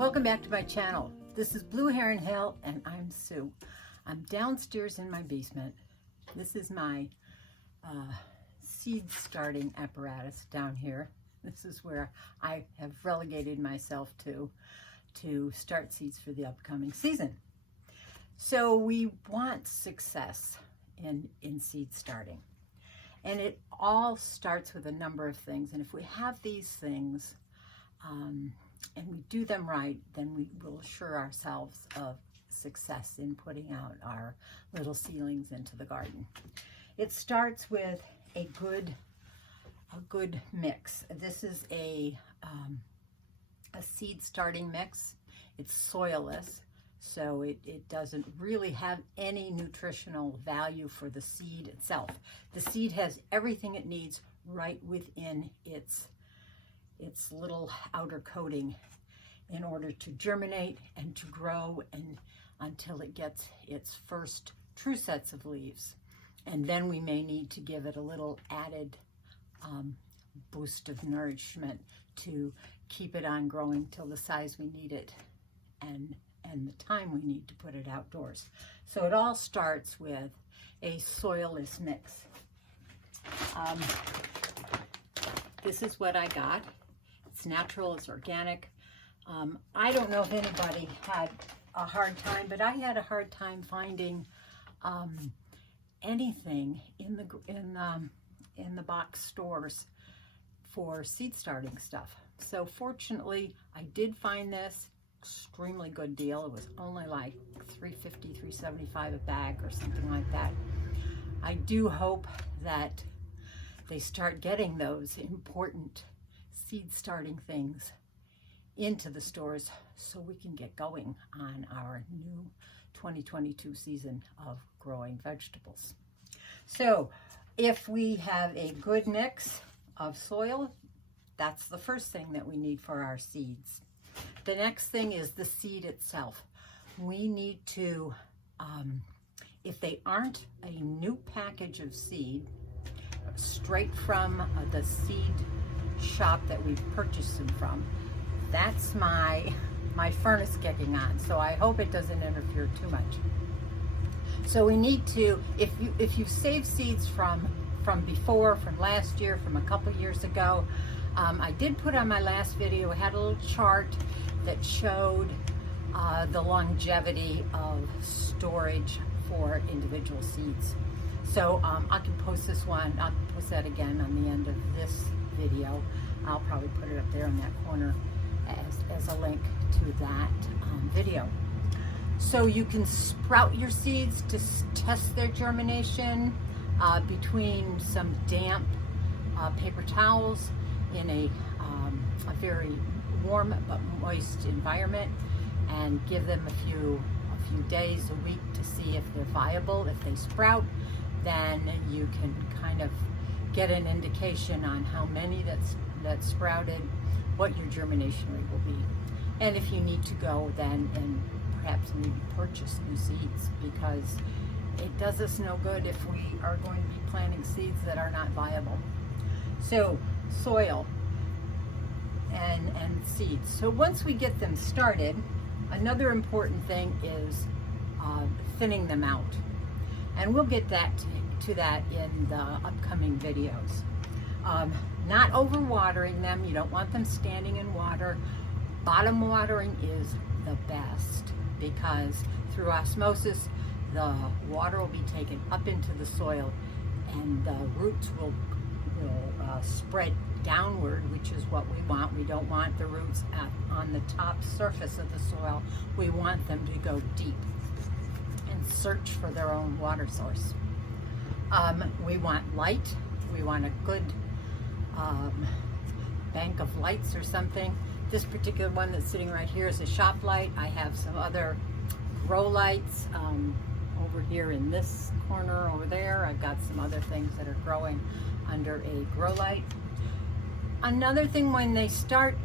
Welcome back to my channel. This is Blue Heron Hill and I'm Sue. I'm downstairs in my basement. This is my seed starting apparatus down here. This is where I have relegated myself to start seeds for the upcoming season. So we want success in seed starting. And it all starts with a number of things. And if we have these things, and we do them right, then we will assure ourselves of success in putting out our little seedlings into the garden. It starts with a good mix. This is a seed starting mix. It's soilless, so it doesn't really have any nutritional value for the seed itself. The seed has everything it needs right within its little outer coating in order to germinate and to grow and until it gets its first true sets of leaves. And then we may need to give it a little added boost of nourishment to keep it on growing till the size we need it and the time we need to put it outdoors. So it all starts with a soilless mix. This is what I got. It's natural, it's organic. I don't know if anybody had a hard time, but I had a hard time finding anything in the box stores for seed starting stuff. So fortunately, I did find this extremely good deal. It was only like $3.50, $3.75 a bag or something like that. I do hope that they start getting those important seed starting things into the stores so we can get going on our new 2022 season of growing vegetables. So if we have a good mix of soil, that's the first thing that we need for our seeds. The next thing is the seed itself. We need to, if they aren't a new package of seed, straight from the seed shop that we've purchased them from, that's my furnace kicking on, so I hope it doesn't interfere too much. So we need to, if you've saved seeds from before, from last year, from a couple years ago, I did put on my last video, I had a little chart that showed the longevity of storage for individual seeds. So I can post this one, I'll post that again on the end of this video. I'll probably put it up there in that corner as a link to that video. So you can sprout your seeds to test their germination between some damp paper towels in a very warm but moist environment, and give them a few days, a week, to see if they're viable. If they sprout, then you can kind of get an indication on how many that's sprouted, what your germination rate will be. And if you need to go then and perhaps maybe purchase new seeds, because it does us no good if we are going to be planting seeds that are not viable. So soil and seeds. So once we get them started, another important thing is thinning them out. And we'll get to that in the upcoming videos. Not overwatering them. You don't want them standing in water. Bottom watering is the best, because through osmosis the water will be taken up into the soil and the roots will spread downward, which is what we want. We don't want the roots on the top surface of the soil. We want them to go deep and search for their own water source. We want light. We want a good bank of lights or something. This particular one that's sitting right here is a shop light. I have some other grow lights over here in this corner over there. I've got some other things that are growing under a grow light. Another thing, when they start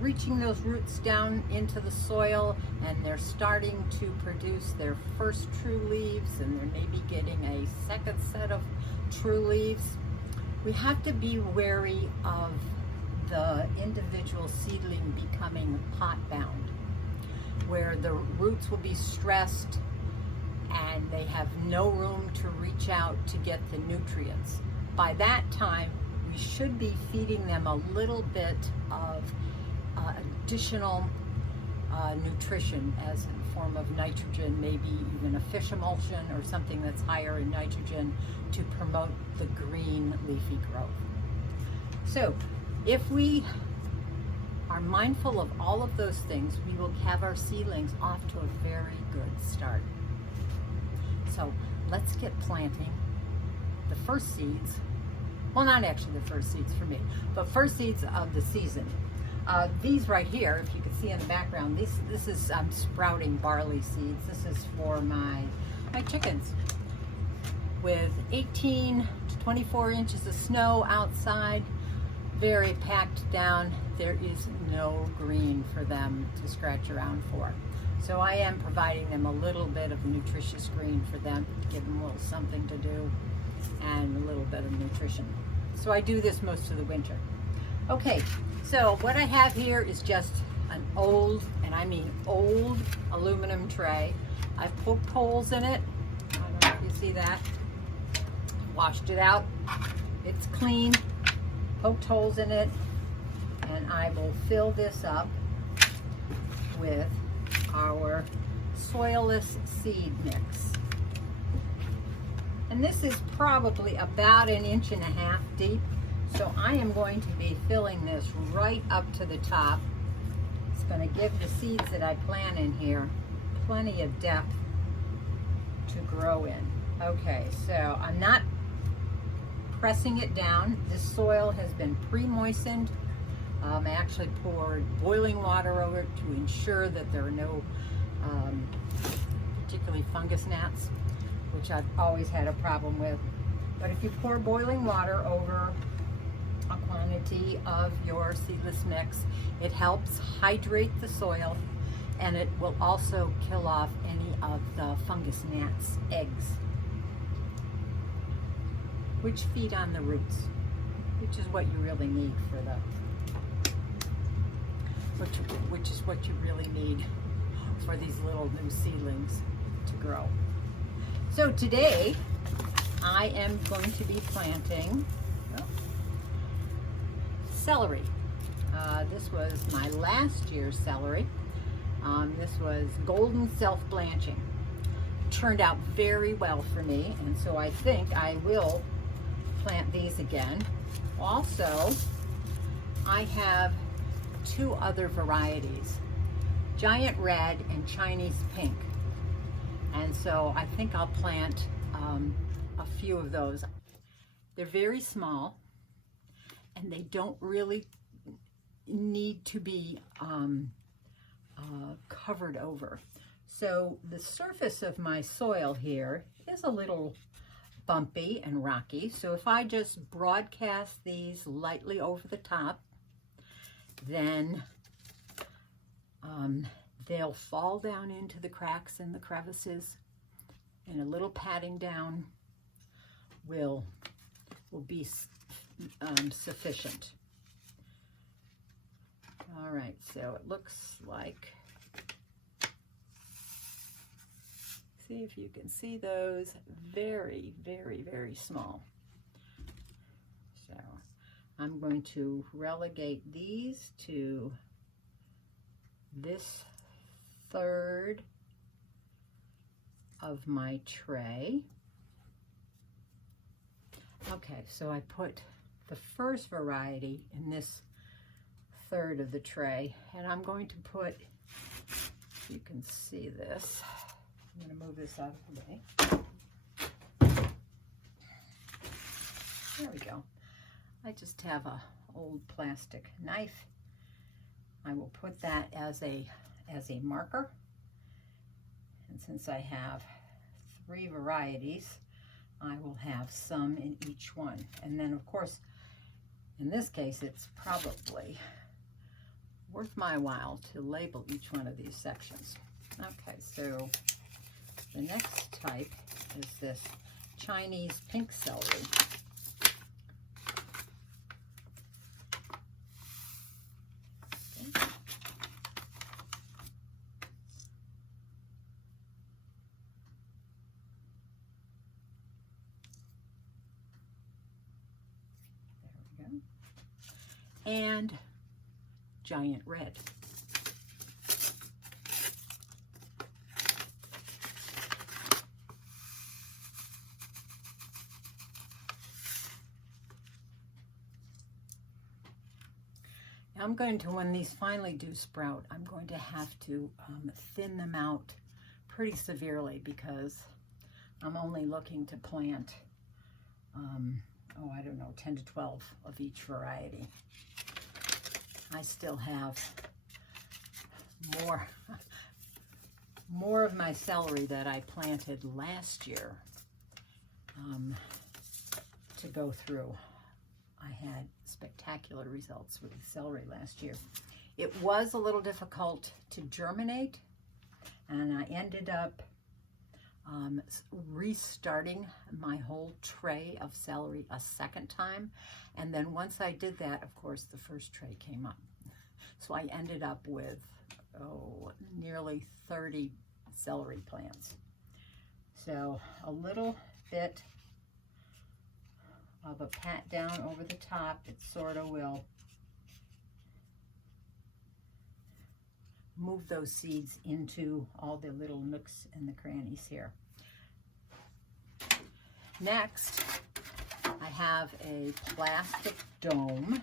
reaching those roots down into the soil and they're starting to produce their first true leaves, and they're maybe getting a second set of true leaves, we have to be wary of the individual seedling becoming pot bound. where the roots will be stressed and they have no room to reach out to get the nutrients. By that time, we should be feeding them a little bit of additional nutrition as a form of nitrogen, maybe even a fish emulsion or something that's higher in nitrogen to promote the green leafy growth. So if we are mindful of all of those things, we will have our seedlings off to a very good start. So let's get planting the first seeds. Well, not actually the first seeds for me, but first seeds of the season. These right here, if you can see in the background, this is sprouting barley seeds. This is for my chickens. With 18 to 24 inches of snow outside, very packed down, there is no green for them to scratch around for. So I am providing them a little bit of nutritious green for them, to give them a little something to do and a little bit of nutrition. So I do this most of the winter. Okay, so what I have here is just an old, and I mean old, aluminum tray. I've poked holes in it. I don't know if you see that. Washed it out. It's clean. Poked holes in it. And I will fill this up with our soilless seed mix. And this is probably about 1.5 inches deep. So I am going to be filling this right up to the top. It's going to give the seeds that I plant in here plenty of depth to grow in. Okay, so I'm not pressing it down. This soil has been pre-moistened. I actually poured boiling water over it to ensure that there are no particularly fungus gnats, which I've always had a problem with. But if you pour boiling water over a quantity of your seedless mix, it helps hydrate the soil, and it will also kill off any of the fungus gnats' eggs, which feed on the roots, which is what you really need for the which is what you really need for these little new seedlings to grow. So today I am going to be planting celery. This was my last year's celery. This was golden self-blanching. Turned out very well for me, and so I think I will plant these again. Also, I have 2 other varieties, giant red and Chinese pink. And so I think I'll plant a few of those. They're very small and they don't really need to be covered over. So the surface of my soil here is a little bumpy and rocky. So if I just broadcast these lightly over the top, then they'll fall down into the cracks and the crevices, and a little patting down will be sufficient. All right, so it looks like, see if you can see those, very, very, very small. So I'm going to relegate these to this third of my tray. Okay, so I put the first variety in this third of the tray, and I'm going to put, if you can see this, I'm going to move this out of the way. There we go. I just have a old plastic knife. I will put that as a marker. And since I have 3 varieties, I will have some in each one. And then of course, in this case, it's probably worth my while to label each one of these sections. Okay, so the next type is this Chinese pink celery. and giant red. I'm going to, when these finally do sprout, I'm going to have to thin them out pretty severely because I'm only looking to plant, oh, I don't know, 10 to 12 of each variety. I still have more of my celery that I planted last year to go through. I had spectacular results with celery last year. It was a little difficult to germinate, and I ended up restarting my whole tray of celery a second time. And then once I did that, of course, the first tray came up. So I ended up with, nearly 30 celery plants. So a little bit of a pat down over the top, it sort of will move those seeds into all the little nooks and the crannies here. Next, I have a plastic dome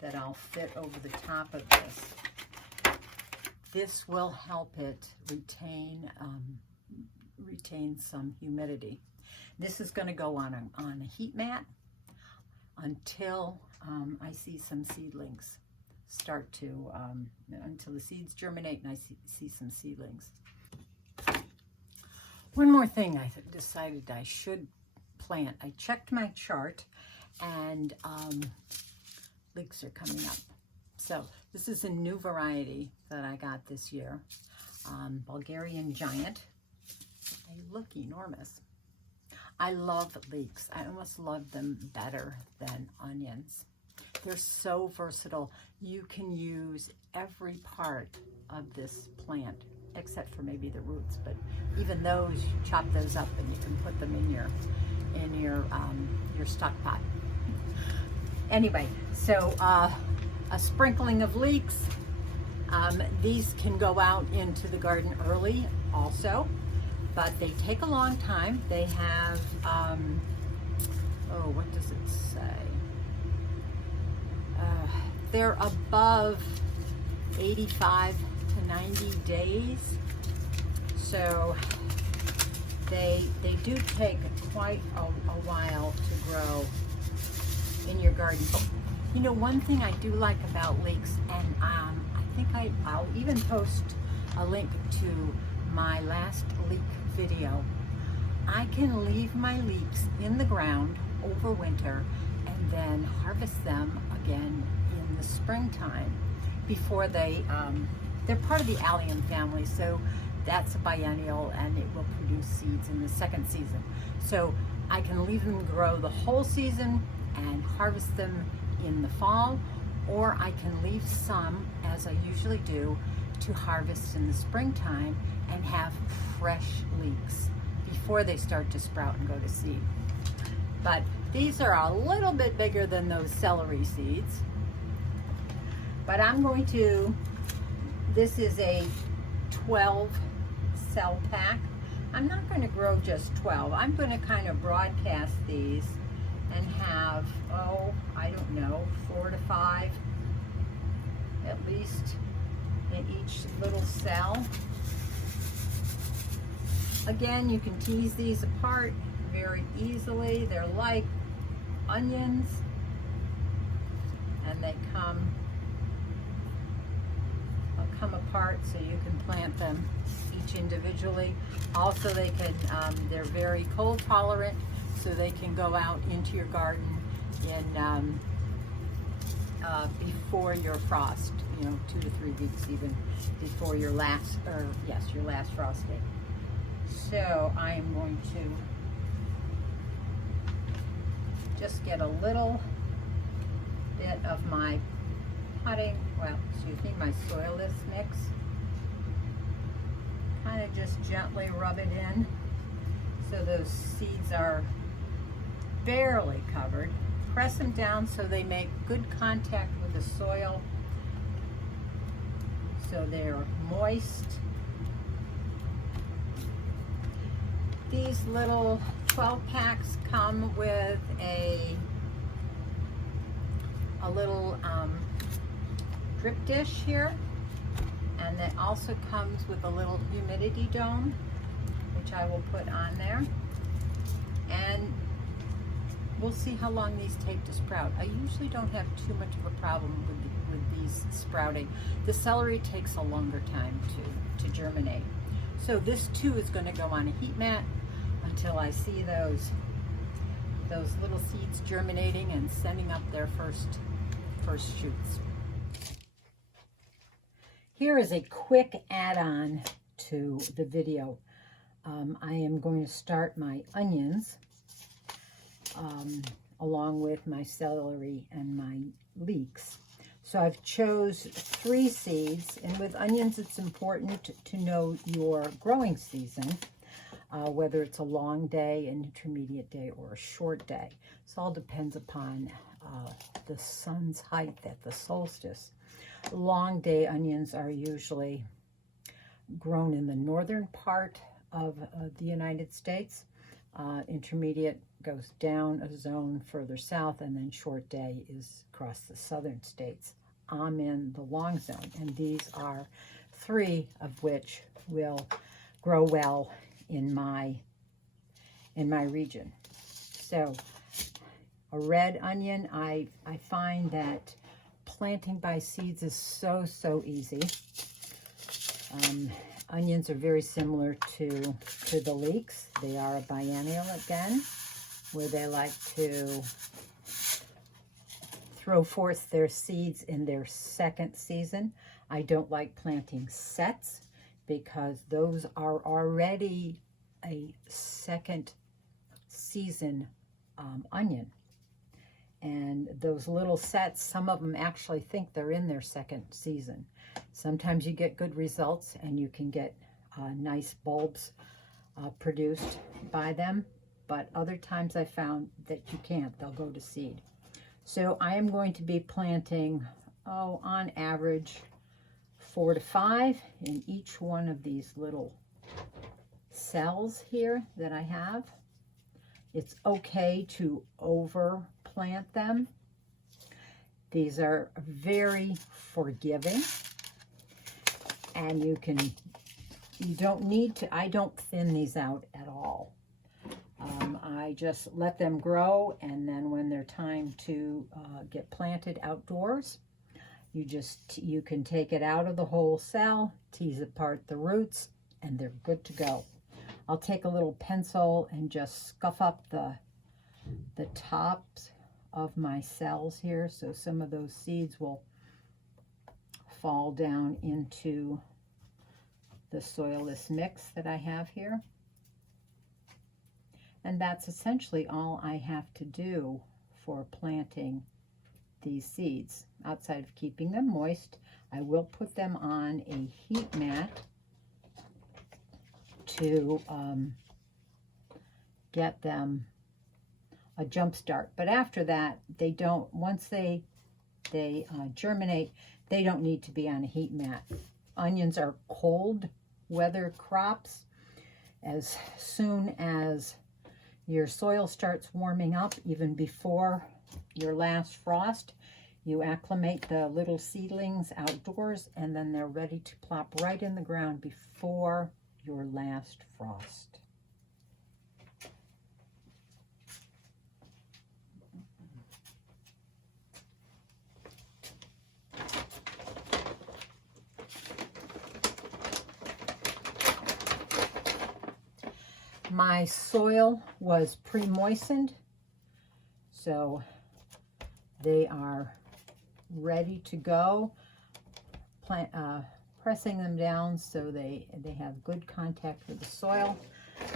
that I'll fit over the top of this. This will help it retain some humidity. This is going to go on a heat mat until I see some seedlings start to, until the seeds germinate and I see some seedlings. One more thing I decided I should plant. I checked my chart and leeks are coming up. So this is a new variety that I got this year, Bulgarian Giant. They look enormous. I love leeks. I almost love them better than onions. They're so versatile. You can use every part of this plant, except for maybe the roots, but even those, you chop those up and you can put them in your stock pot. Anyway, so a sprinkling of leeks. These can go out into the garden early also, but they take a long time. They have, what does it say? They're above 85 to 90 days. So they do take quite a while to grow in your garden. You know, one thing I do like about leeks, and I think I'll even post a link to my last leek video. I can leave my leeks in the ground over winter and then harvest them again in the springtime before they're part of the allium family, so that's a biennial and it will produce seeds in the second season. So I can leave them grow the whole season and harvest them in the fall, or I can leave some, as I usually do, to harvest in the springtime and have fresh leeks before they start to sprout and go to seed. But these are a little bit bigger than those celery seeds. But I'm going to, this is a 12 cell pack. I'm not going to grow just 12. I'm going to kind of broadcast these and have, I don't know, 4 to 5 at least in each little cell. Again, you can tease these apart very easily. They're like onions, and they'll come apart, so you can plant them each individually. Also, they can, they're very cold tolerant, so they can go out into your garden in before your frost, 2 to 3 weeks even before your last frost date. So I am going to just get a little bit of my my soilless mix. Kind of just gently rub it in so those seeds are barely covered. press them down so they make good contact with the soil, so they're moist. These little 12 packs come with a little drip dish here, and it also comes with a little humidity dome, which I will put on there, and we'll see how long these take to sprout. I usually don't have too much of a problem with these sprouting. The celery takes a longer time to germinate. So this too is going to go on a heat mat until I see those little seeds germinating and sending up their first shoots. Here is a quick add-on to the video. I am going to start my onions along with my celery and my leeks. So I've chose 3 seeds, and with onions it's important to know your growing season, whether it's a long day, an intermediate day, or a short day. This all depends upon the sun's height at the solstice. Long day onions are usually grown in the northern part of the United States. Intermediate goes down a zone further south, and then short day is across the southern states. I'm in the long zone, and these are 3 of which will grow well in my region. So a red onion, I find that planting by seeds is so easy. Onions are very similar to the leeks. They are a biennial again, where they like to throw forth their seeds in their second season. I don't like planting sets because those are already a second season onion. And those little sets, some of them actually think they're in their second season. Sometimes you get good results and you can get nice bulbs produced by them, but other times I found that you can't. They'll go to seed. So I am going to be planting, on average, 4 to 5 in each one of these little cells here that I have. It's okay to overplant them. These are very forgiving, and you don't need to, I don't thin these out at all. I just let them grow, and then when they're time to get planted outdoors, you can take it out of the whole cell, tease apart the roots, and they're good to go. I'll take a little pencil and just scuff up the tops of my cells here, so some of those seeds will fall down into the soilless mix that I have here. And that's essentially all I have to do for planting these seeds. Outside of keeping them moist, I will put them on a heat mat to get them a jump start. But after that, they don't, once they germinate, they don't need to be on a heat mat. Onions are cold weather crops. As soon as your soil starts warming up, even before your last frost, you acclimate the little seedlings outdoors, and then they're ready to plop right in the ground before your last frost. My soil was pre-moistened, so they are ready to go. Pressing them down so they have good contact with the soil.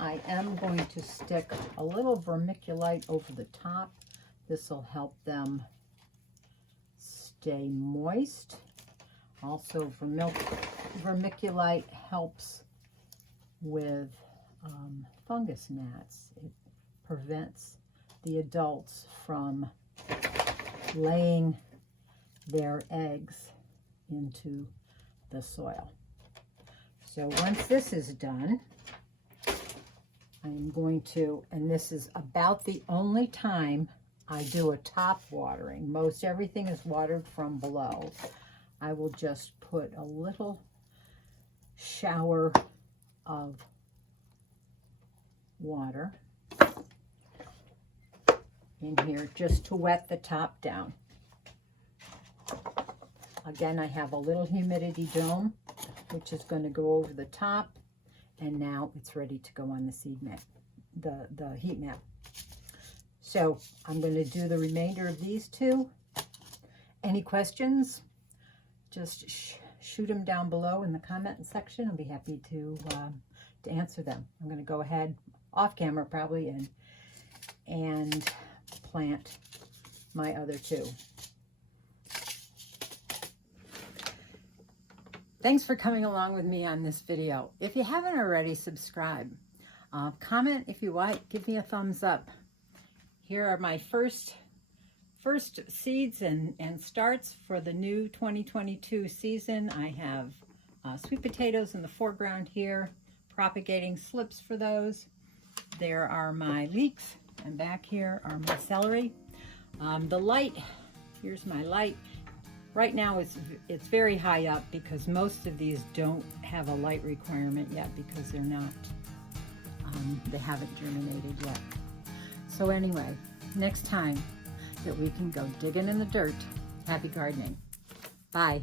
I am going to stick a little vermiculite over the top. This will help them stay moist. Also, vermiculite helps with fungus gnats. It prevents the adults from laying their eggs into the soil. So once this is done, I'm going to, and this is about the only time I do a top watering. Most everything is watered from below. I will just put a little shower of water in here just to wet the top down. Again, I have a little humidity dome, which is going to go over the top, and now it's ready to go on the seed mat, the heat mat. So I'm going to do the remainder of these two. Any questions? Just shoot them down below in the comment section. I'll be happy to answer them. I'm going to go ahead off camera probably and plant my other two. Thanks for coming along with me on this video. If you haven't already, subscribe. Comment if you like. Give me a thumbs up. Here are my first seeds and starts for the new 2022 season. I have sweet potatoes in the foreground here, propagating slips for those. There are my leeks, and back here are my celery. The light, here's my light. Right now it's very high up because most of these don't have a light requirement yet because they're not, they haven't germinated yet. So anyway, next time that we can go digging in the dirt, happy gardening. Bye.